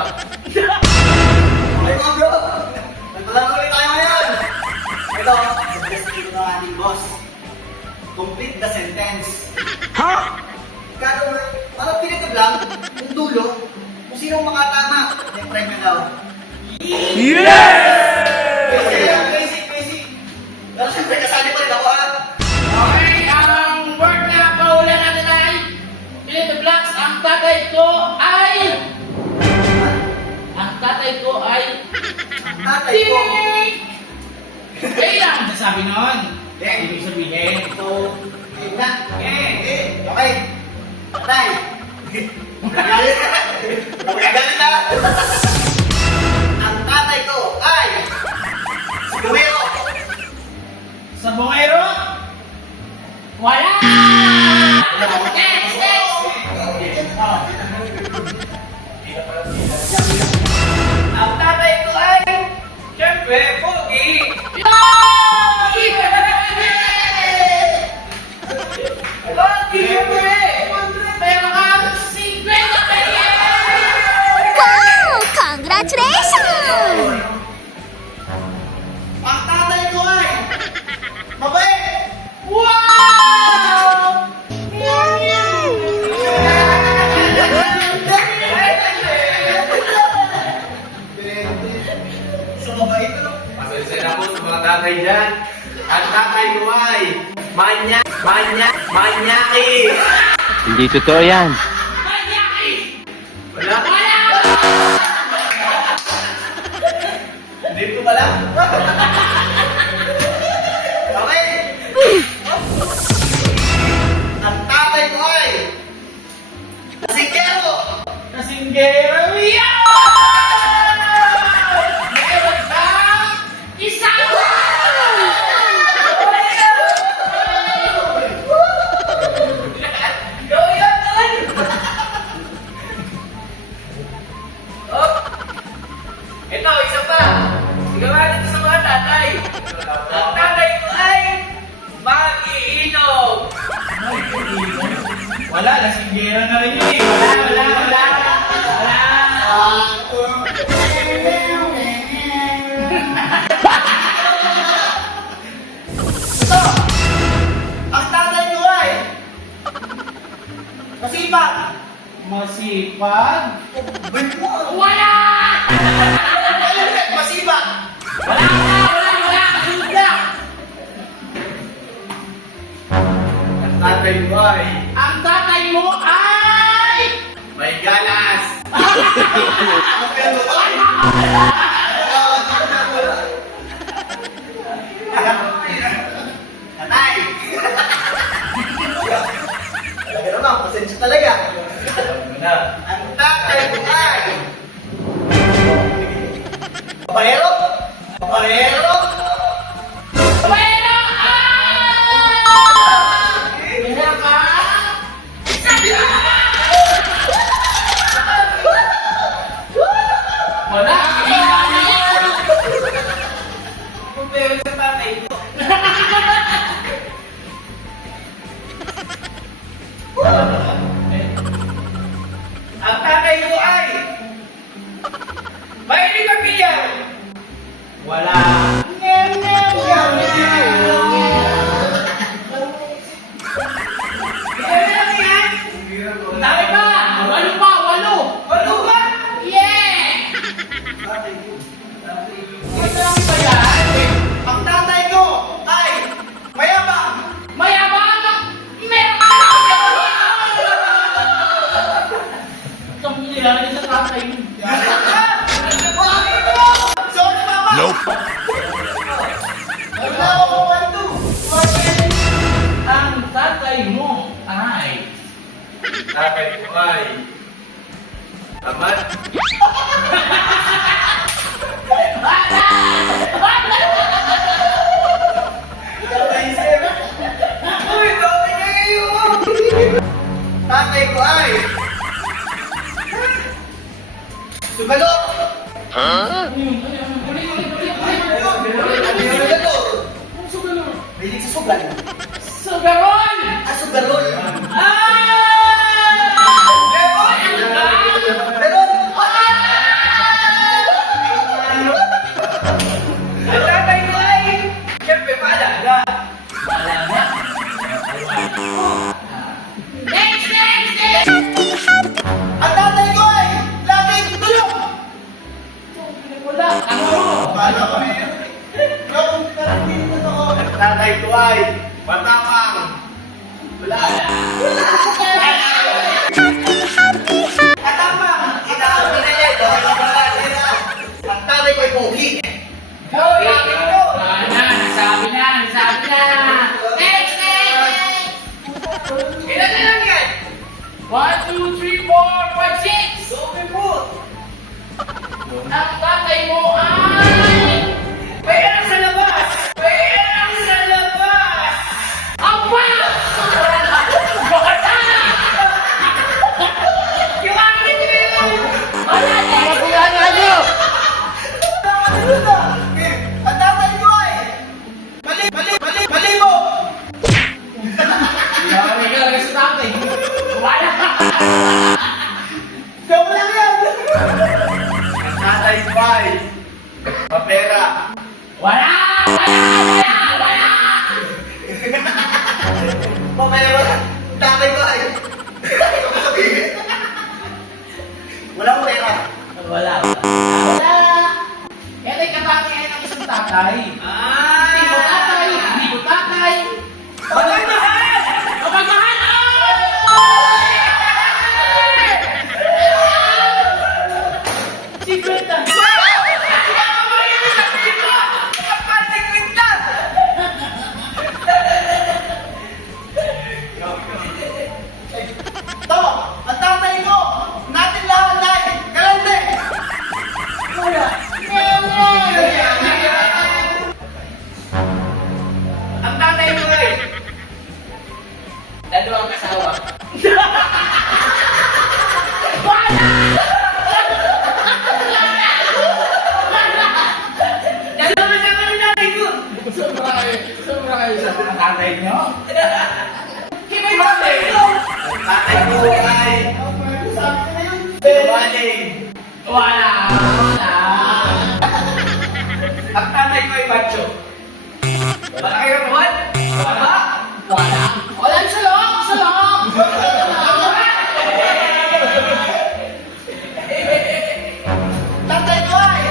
Okay mga bro, nagpalaro ulit tayo ngayon. Ito, suggest ko ng ating boss. Complete the sentence. Ha? Kaya parang pinitog lang, yung dulo, kung sino makatama, may premyo daw. Yes! Basic. Pero siyempre kasali pa rin ako ha. Okay, ang word na paulan natin ay fill in the blanks. Ang tatay ko ay... Tatay ko. Kaya lang ang sasabi nun. Yeah. Ibig sabihin. So, yun na. Okay. Tatay. Magagalit na. Ang tatay ko ay si Gumero. Sa bungero? Wala! Next! Ang tatay ko ay siyempre, Pogi. Pogi, siyempre! Meron kang 50 pesos! Wow! Congratulations! Ang tatay ko ay mabait. Wow! So, mabait ko. Pasensya na po sa mga tatay dyan. Ang tatay ko ay manyaki. Hindi totoo yan. Manyaki! Wala. Wala! Hindi ko pala. Okay. Ang tatay ko ay Sikero. Kasinggero yan! Meron kang isang... Go yan naman! Ito, isa pa. Sigawan ito sa mga tatay. Ang tatay ko ay mag-iinom. Wala, kasinggero na rin yun eh. Wala! Ito. Ang tatay ko ay masipag. Masipag? Wala. Masipag. Wala! Kasinggero! Ang tatay ko ay Ang tatay mo ay... may galas. Tatay. Talaga naman, pasensya talaga. Alam mo na. Ang tatay ko ay Babaero. Bueno! Meron kang... Wala! Kung meron sa tatay ko. Ang tatay ko ay mahilig magbiyaw. Wala! Dami pa! Walo pa! Walo! Ano ba? Yeah! Madami ba yan? Ang tatay ko ay mayabang. Mayabang! Meron ka! Itong nilalanin sa tatay mo. Sorry, Papa. Nope. Wala ako kwanto. Ang tatay mo ay... Tatay ko ay tamad. Uy, dami kayo. Tatay ko ay sugalo. Sugalor. Mahilig sa sugal. Sugaron! Sugalor. Ah! Meron. ay matapang. Wala. Matapang. Itabi na yan. Ang tatay ko ay pogi. Hoy, nasabi na. Next. Ilan na lang yan? 1, 2, 3, 4, 5, 6. Sobe po. Ang tatay mo ay... Pairan sa labas! Pairan sa labas! Aba! Bata! Yung akin yun! Wala na! Ang tatay ko ay mali mo. Yari ka lang sa tatay. Wala! Ikaw lang yan. Ang tatay ko ay mapera. Wala! Mapera. Ang tatay ko ay walang pera. Wala! Yan ay katangian ng isang tatay. Hindi mo tatay! Pagmamahal! Kapagmahal! Secret na! To, ang tatay ko, natin lahat ay galante. Ang tatay mo ay dalawang asawa. Dalawa sa kami nanay ko. Sobra kayo sa mga tatay nyo? Kaya yung tatay ko. Ang tatay ko ay sinungaling. Wala! Ang tatay ko ay macho. Malaki ang naman. Wala. Wala! Wala! Salong! Tatay ko ay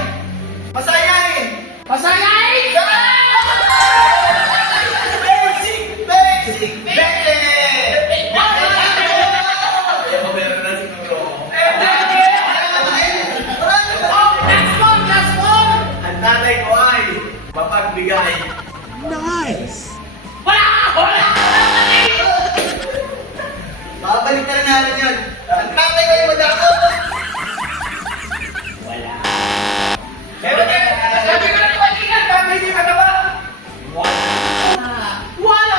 masayain. Masayain! Basic. Oh, last one! Ang tatay ko ay mapagbigay. Wala! Babalik na rin natin yun. Ang tatay ko ay madako. Wala! Sabi ko na kanina, tatay di mataba. Wala!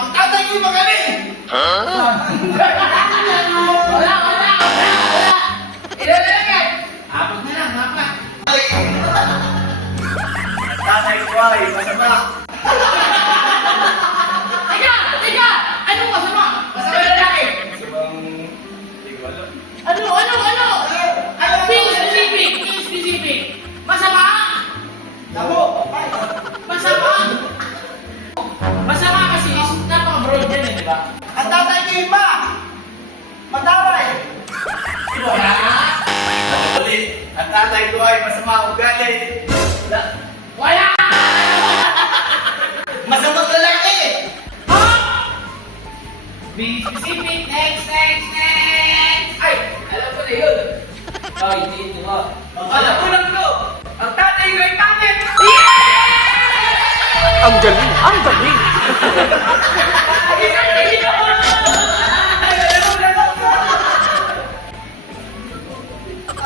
Ang tatay ko ay magaling. Wala! Ilan na lang yan? Apat na lang, apat! Ay. Ang tatay ko ay masama. Teka! Anong masama? Masama na lalaki! Ano? Be specific! Masama? Damo. Masama kasi is napaka-broad yan eh, di ba? Ang tatay ko ay mataray. Wala! Ulit. Ang tatay ko ay masama ugali. Wala! Masamang lalaki. Be specific! Next! Ay, alam ko na yun. Oh, hindi mo. Alam ko lang to. Ang tatay ko ay pangit. Ang galing! Ang galing!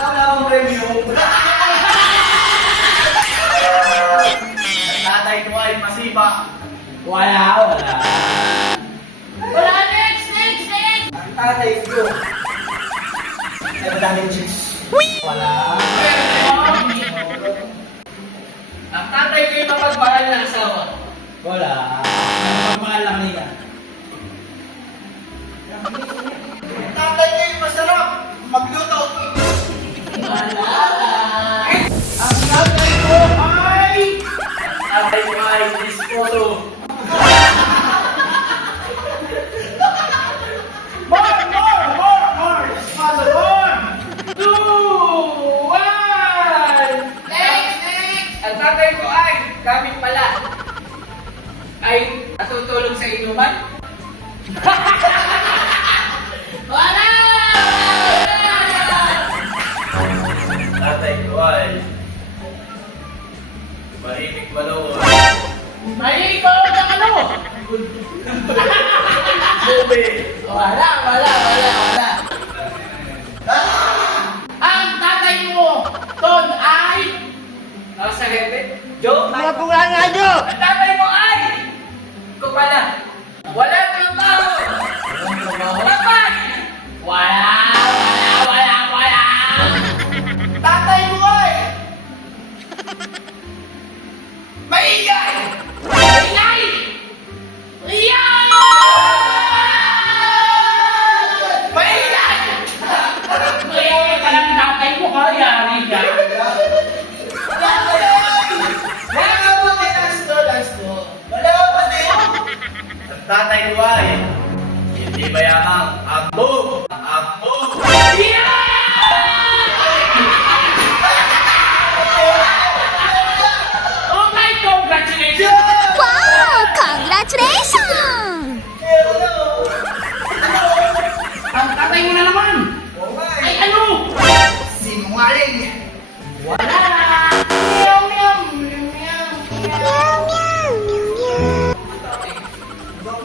Alam mo premium. Ang tatay ko ay masiba. Wala! Next! Ang tatay ko ay madaming chicks. Wala! Ang tatay ko ay mapagmahal na asawa. Wala! Ano pagmahal lang nila? Ang tatay ko ay masarap magluto. Wala! Ang tatay ko ay... Ang tatay ko ay disposo. More! One, two, one! Ang tatay ko ay gamit magulang nyo! Ang tatay mo ay! Ikaw pala. Walang trabaho. Wala pa! Wala! Tatay mo ay! Maingay! Maingay! Maingay! Maingay! Maingay ka lang tatay mo, kayari ka. Ang tatay ko ay hindi mayamang ambog! Ambog! Okay, congratulations! Wow! Congratulations! Ang tatay mo na naman! Ay ano? Sinungaling! Wala! Meow, meow, meow, meow. Meow, meow, meow, meow.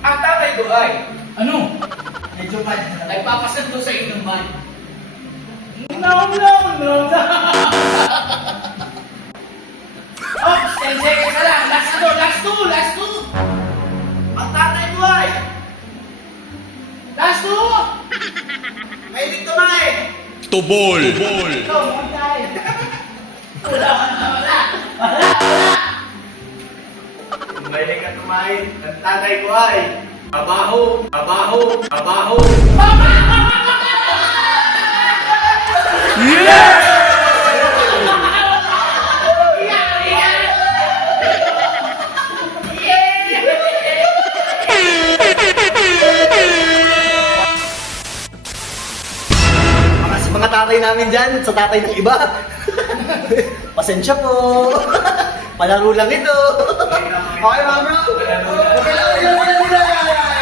Ang tatay ko ay Ano? Medyo bad na lang. nagpapasando sa inuman. No! Oops! 10 seconds na lang! Last two! Ang tatay ko ay Last two! mahilig tumain! Tubol. Ikaw, mga tayo! Wala! Mahilig ka tumain. Ang tatay ko ay abaho! Abaho! Abaho! Mga tatay namin dyan, sa tatay ng iba. Pasensya po. Palaro lang ito. Okay, mga bro. Okay lang.